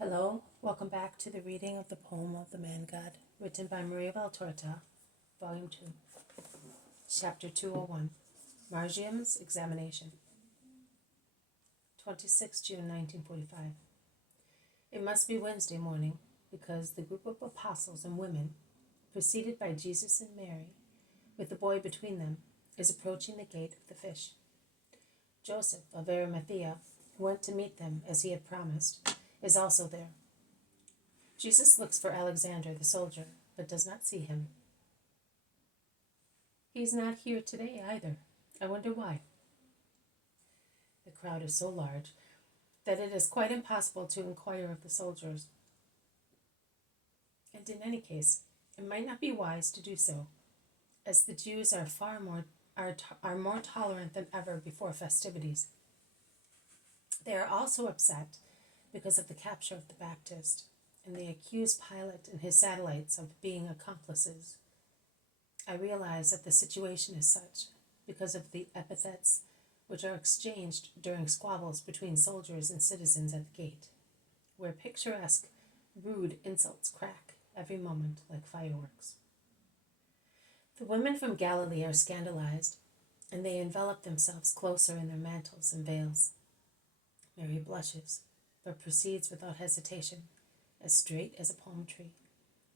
Hello, welcome back to the reading of the poem of the Man God, written by Maria Valtorta, Volume 2, Chapter 201, Margiam's Examination, 26 June 1945. It must be Wednesday morning, because the group of apostles and women, preceded by Jesus and Mary, with the boy between them, is approaching the gate of the fish. Joseph of Arimathea, who went to meet them as he had promised, is also there. Jesus looks for Alexander the soldier, but does not see him. He's not here today either. I wonder why. The crowd is so large that it is quite impossible to inquire of the soldiers. And in any case, it might not be wise to do so, as the Jews are more tolerant than ever before festivities. They are also upset because of the capture of the Baptist, and they accuse Pilate and his satellites of being accomplices. I realize that the situation is such because of the epithets which are exchanged during squabbles between soldiers and citizens at the gate, where picturesque, rude insults crack every moment like fireworks. The women from Galilee are scandalized, and they envelop themselves closer in their mantles and veils. Mary blushes, but proceeds without hesitation, as straight as a palm tree,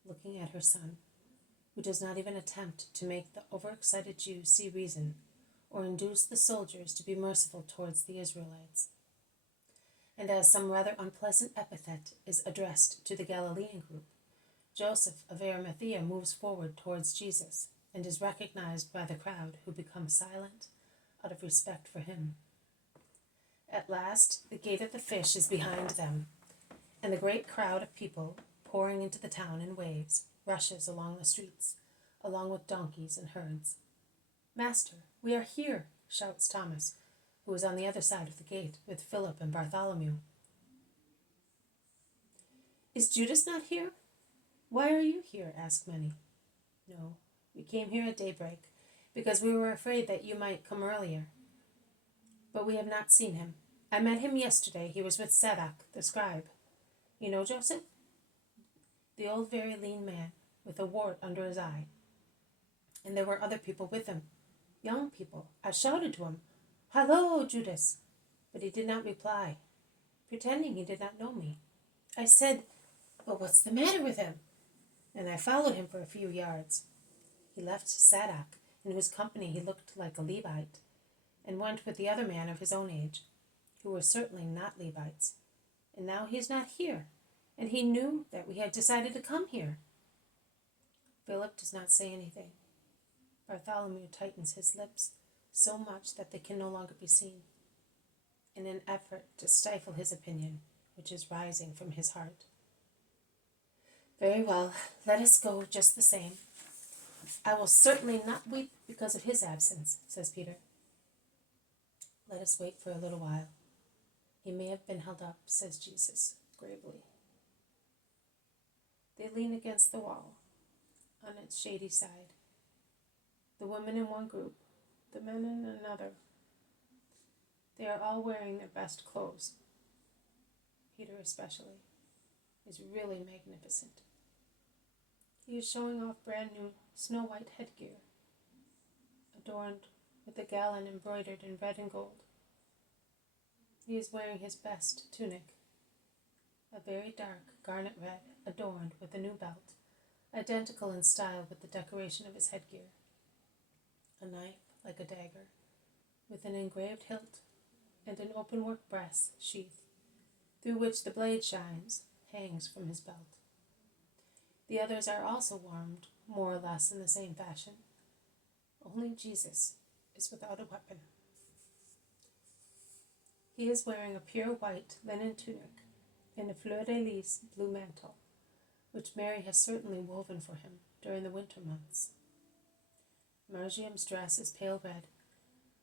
looking at her son, who does not even attempt to make the overexcited Jews see reason or induce the soldiers to be merciful towards the Israelites. And as some rather unpleasant epithet is addressed to the Galilean group, Joseph of Arimathea moves forward towards Jesus and is recognized by the crowd, who become silent out of respect for him. At last, the gate of the fish is behind them, and the great crowd of people, pouring into the town in waves, rushes along the streets, along with donkeys and herds. "Master, we are here," shouts Thomas, who is on the other side of the gate with Philip and Bartholomew. "Is Judas not here? Why are you here?" ask many. "No, we came here at daybreak, because we were afraid that you might come earlier. But we have not seen him. I met him yesterday. He was with Sadak, the scribe. You know Joseph? The old, very lean man, with a wart under his eye. And there were other people with him, young people. I shouted to him, 'Hello, Judas!' But he did not reply, pretending he did not know me. I said, 'Well, what's the matter with him?' And I followed him for a few yards. He left Sadak, in whose company he looked like a Levite, and went with the other man of his own age, who were certainly not Levites. And now he is not here, and he knew that we had decided to come here." Philip does not say anything. Bartholomew tightens his lips so much that they can no longer be seen, in an effort to stifle his opinion, which is rising from his heart. "Very well, let us go just the same. I will certainly not weep because of his absence," says Peter. "Let us wait for a little while. He may have been held up," says Jesus gravely. They lean against the wall, on its shady side. The women in one group, the men in another. They are all wearing their best clothes. Peter especially is really magnificent. He is showing off brand new snow-white headgear, adorned with a galon embroidered in red and gold. He is wearing his best tunic, a very dark garnet red, adorned with a new belt, identical in style with the decoration of his headgear. A knife like a dagger, with an engraved hilt and an open-work brass sheath, through which the blade shines, hangs from his belt. The others are also armed, more or less in the same fashion. Only Jesus is without a weapon. He is wearing a pure white linen tunic and a fleur-de-lis blue mantle, which Mary has certainly woven for him during the winter months. Margiam's dress is pale red,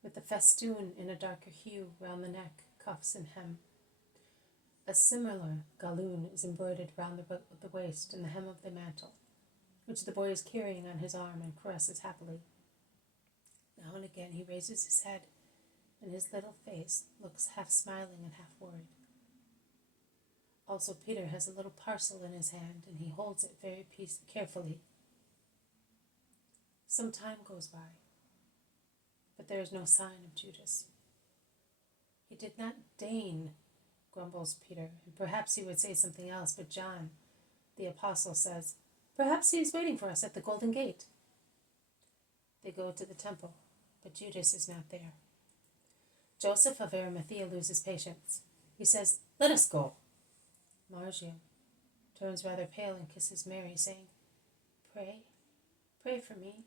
with a festoon in a darker hue round the neck, cuffs, and hem. A similar galloon is embroidered round the waist and the hem of the mantle, which the boy is carrying on his arm and caresses happily. Now and again he raises his head, and his little face looks half smiling and half worried. Also, Peter has a little parcel in his hand, and he holds it very carefully. Some time goes by, but there is no sign of Judas. He did not deign, grumbles Peter, and perhaps he would say something else, but John, the apostle, says, "Perhaps he is waiting for us at the Golden Gate." They go to the temple, but Judas is not there. Joseph of Arimathea loses patience. He says, "Let us go." Marcion turns rather pale and kisses Mary, saying, Pray for me."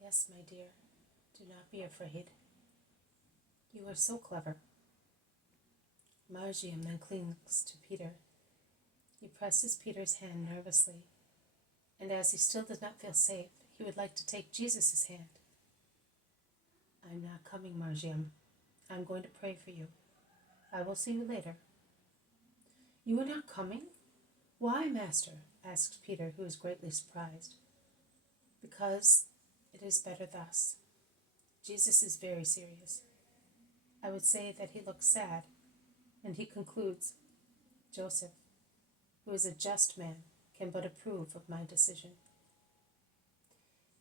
"Yes, my dear, do not be afraid. You are so clever." Marcion then clings to Peter. He presses Peter's hand nervously, and as he still does not feel safe, he would like to take Jesus' hand. "I'm not coming, Marcion. I'm going to pray for you. I will see you later." "You are not coming? Why, Master?" asks Peter, who is greatly surprised. "Because it is better thus. Jesus is very serious. I would say that he looks sad, and he concludes, Joseph, who is a just man, can but approve of my decision."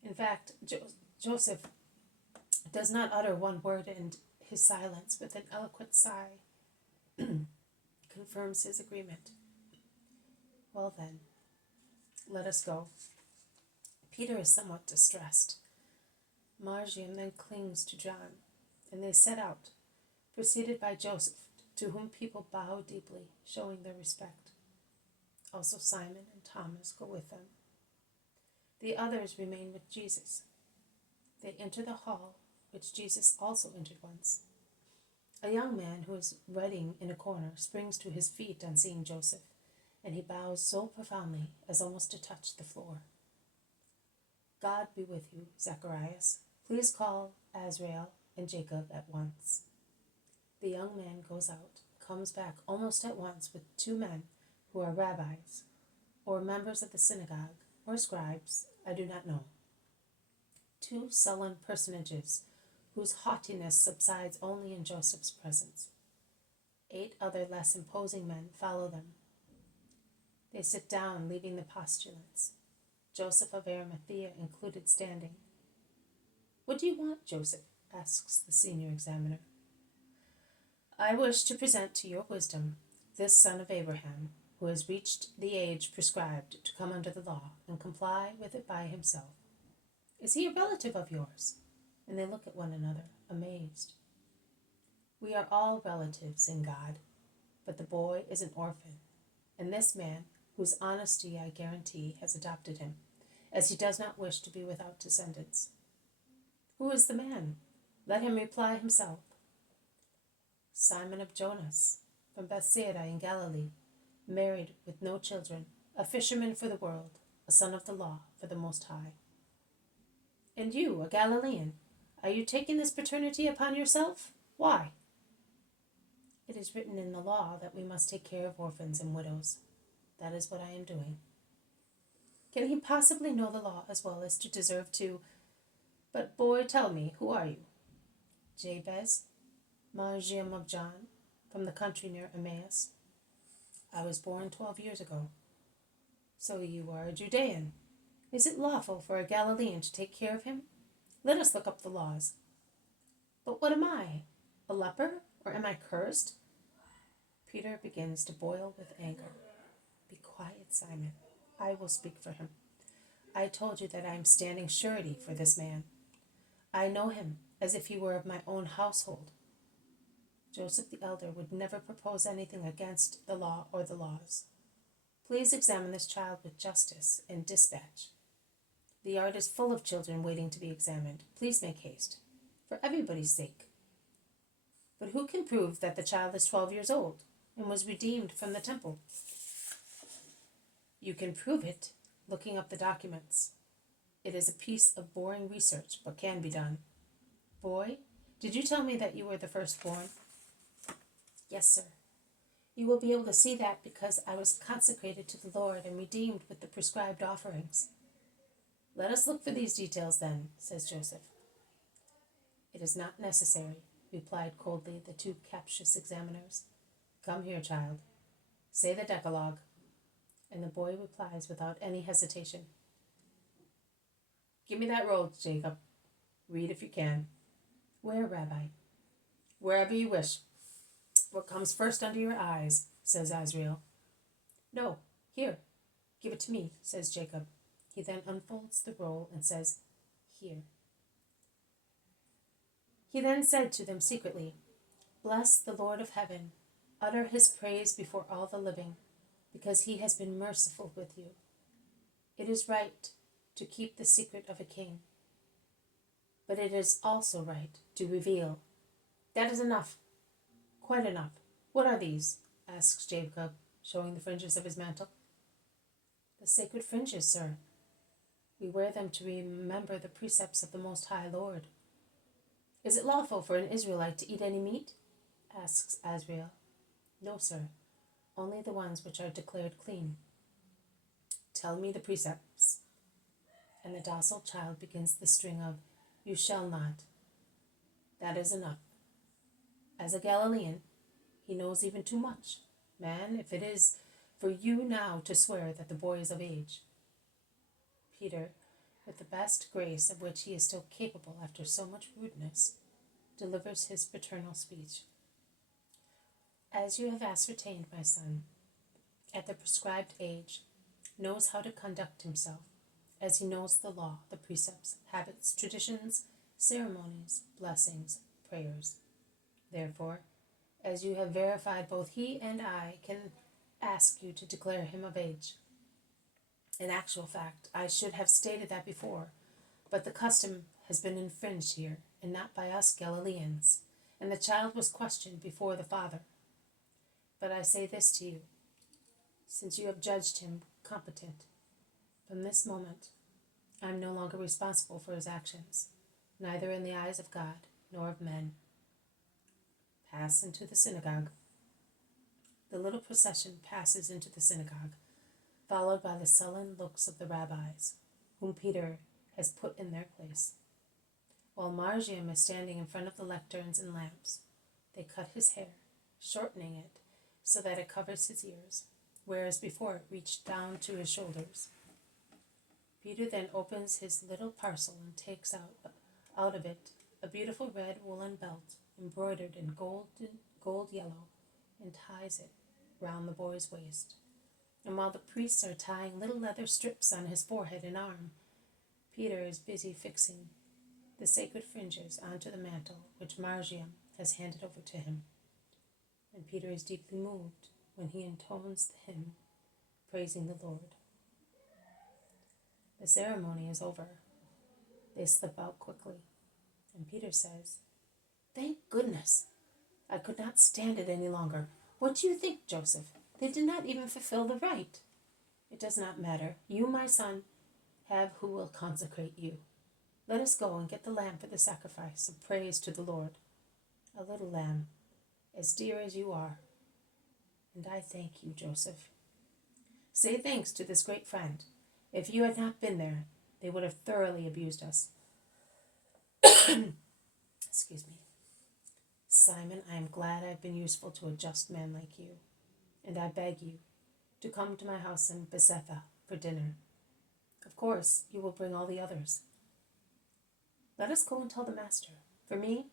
In fact, Joseph does not utter one word, and his silence, with an eloquent sigh, confirms his agreement. "Well then, let us go." Peter is somewhat distressed. Marcion then clings to John, and they set out, preceded by Joseph, to whom people bow deeply, showing their respect. Also Simon and Thomas go with them. The others remain with Jesus. They enter the hall, which Jesus also entered once. A young man who is writing in a corner springs to his feet on seeing Joseph, and he bows so profoundly as almost to touch the floor. "God be with you, Zacharias. Please call Azrael and Jacob at once." The young man goes out, comes back almost at once with two men who are rabbis, or members of the synagogue, or scribes, I do not know. Two sullen personages whose haughtiness subsides only in Joseph's presence. 8 other less imposing men follow them. They sit down, leaving the postulants, Joseph of Arimathea included, standing. "What do you want, Joseph?" asks the senior examiner. "I wish to present to your wisdom this son of Abraham, who has reached the age prescribed to come under the law and comply with it by himself. Is he a relative of yours?" And they look at one another, amazed. "We are all relatives in God, but the boy is an orphan, and this man, whose honesty I guarantee, has adopted him, as he does not wish to be without descendants." "Who is the man? Let him reply himself." "Simon of Jonas, from Bethsaida in Galilee, married with no children, a fisherman for the world, a son of the law for the Most High." "And you, a Galilean, are you taking this paternity upon yourself? Why?" "It is written in the law that we must take care of orphans and widows. That is what I am doing." "Can he possibly know the law as well as to deserve to... But, boy, tell me, who are you?" "Jabez, Marcion of John, from the country near Emmaus. I was born 12 years ago." "So you are a Judean. Is it lawful for a Galilean to take care of him? Let us look up the laws." "But what am I? A leper? Or am I cursed?" Peter begins to boil with anger. "Be quiet, Simon. I will speak for him. I told you that I am standing surety for this man. I know him as if he were of my own household. Joseph the elder would never propose anything against the law or the laws. Please examine this child with justice and dispatch. The yard is full of children waiting to be examined. Please make haste, for everybody's sake." "But who can prove that the child is 12 years old and was redeemed from the temple?" "You can prove it, looking up the documents. It is a piece of boring research, but can be done. Boy, did you tell me that you were the firstborn?" "Yes, sir. You will be able to see that because I was consecrated to the Lord and redeemed with the prescribed offerings." "Let us look for these details then," says Joseph. "It is not necessary," replied coldly the two captious examiners. "Come here, child." Say the Decalogue. And the boy replies without any hesitation. Give me that roll, Jacob. Read if you can. Where, Rabbi? Wherever you wish. What comes first under your eyes, says Azrael. No, here. Give it to me, says Jacob. He then unfolds the roll and says, Here. He then said to them secretly, Bless the Lord of heaven. Utter his praise before all the living, because he has been merciful with you. It is right to keep the secret of a king, but it is also right to reveal. That is enough. Quite enough. What are these? Asks Jacob, showing the fringes of his mantle. The sacred fringes, sir. We wear them to remember the precepts of the Most High Lord. Is it lawful for an Israelite to eat any meat? Asks Azrael. No, sir. Only the ones which are declared clean. Tell me the precepts. And the docile child begins the string of, You shall not. That is enough. As a Galilean, he knows even too much. Man, if it is for you now to swear that the boy is of age. Peter, with the best grace of which he is still capable after so much rudeness, delivers his paternal speech. As you have ascertained, my son, at the prescribed age, knows how to conduct himself, as he knows the law, the precepts, habits, traditions, ceremonies, blessings, prayers. Therefore, as you have verified, both he and I can ask you to declare him of age. In actual fact, I should have stated that before, but the custom has been infringed here, and not by us Galileans, and the child was questioned before the father. But I say this to you, since you have judged him competent, from this moment I am no longer responsible for his actions, neither in the eyes of God nor of men. Pass into the synagogue. The little procession passes into the synagogue, followed by the sullen looks of the rabbis, whom Peter has put in their place. While Margium is standing in front of the lecterns and lamps, they cut his hair, shortening it so that it covers his ears, whereas before it reached down to his shoulders. Peter then opens his little parcel and takes out of it a beautiful red woolen belt embroidered in gold yellow, and ties it round the boy's waist. And while the priests are tying little leather strips on his forehead and arm, Peter is busy fixing the sacred fringes onto the mantle which Margium has handed over to him. And Peter is deeply moved when he intones the hymn, praising the Lord. The ceremony is over. They slip out quickly, and Peter says, Thank goodness! I could not stand it any longer. What do you think, Joseph? They did not even fulfill the rite. It does not matter. You, my son, have who will consecrate you. Let us go and get the lamb for the sacrifice of praise to the Lord. A little lamb, as dear as you are. And I thank you, Joseph. Say thanks to this great friend. If you had not been there, they would have thoroughly abused us. Excuse me. Simon, I am glad I have been useful to a just man like you, and I beg you to come to my house in Bezetha for dinner. Of course, you will bring all the others. Let us go and tell the master. For me,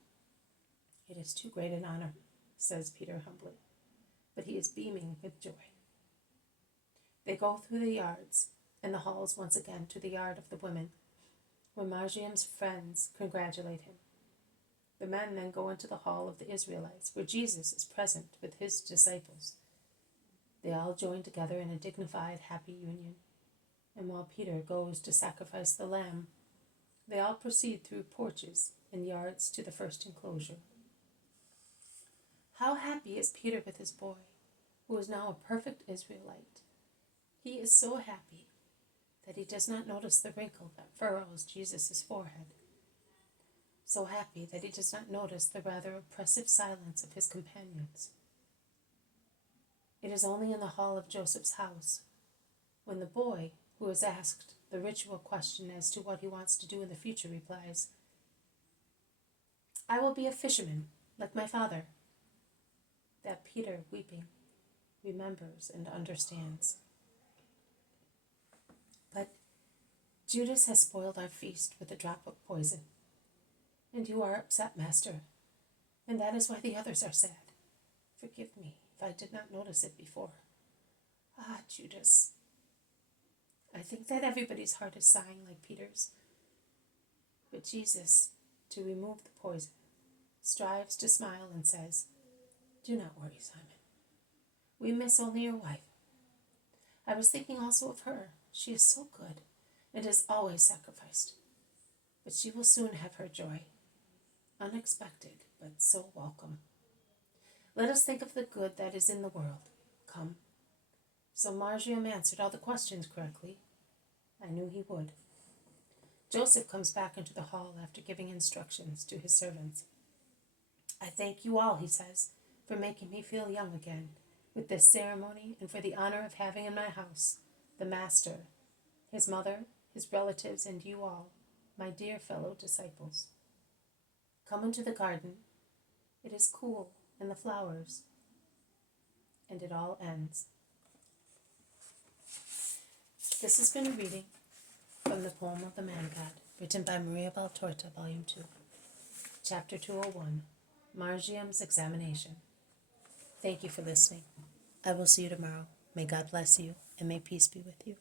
it is too great an honor, says Peter humbly, but he is beaming with joy. They go through the yards and the halls once again to the yard of the women, where Margium's friends congratulate him. The men then go into the hall of the Israelites, where Jesus is present with his disciples. They all join together in a dignified, happy union, and while Peter goes to sacrifice the lamb, they all proceed through porches and yards to the first enclosure. How happy is Peter with his boy, who is now a perfect Israelite. He is so happy that he does not notice the wrinkle that furrows Jesus' forehead. So happy that he does not notice the rather oppressive silence of his companions. It is only in the hall of Joseph's house, when the boy, who is asked the ritual question as to what he wants to do in the future, replies, I will be a fisherman, like my father. That Peter, weeping, remembers, and understands. But Judas has spoiled our feast with a drop of poison. And you are upset, Master, and that is why the others are sad. Forgive me if I did not notice it before. Ah, Judas. I think that everybody's heart is sighing like Peter's. But Jesus, to remove the poison, strives to smile and says, "Do not worry, Simon. We miss only your wife. I was thinking also of her. She is so good and has always sacrificed. But she will soon have her joy. Unexpected, but so welcome. Let us think of the good that is in the world. Come." So Margium answered all the questions correctly. I knew he would. Joseph comes back into the hall after giving instructions to his servants. "I thank you all," he says, "for making me feel young again with this ceremony and for the honor of having in my house the Master, his mother, his relatives, and you all, my dear fellow disciples. Come into the garden. It is cool, and the flowers." And it all ends. This has been a reading from the poem of the Man God, written by Maria Valtorta, Volume 2, Chapter 201, Margium's Examination. Thank you for listening. I will see you tomorrow. May God bless you, and may peace be with you.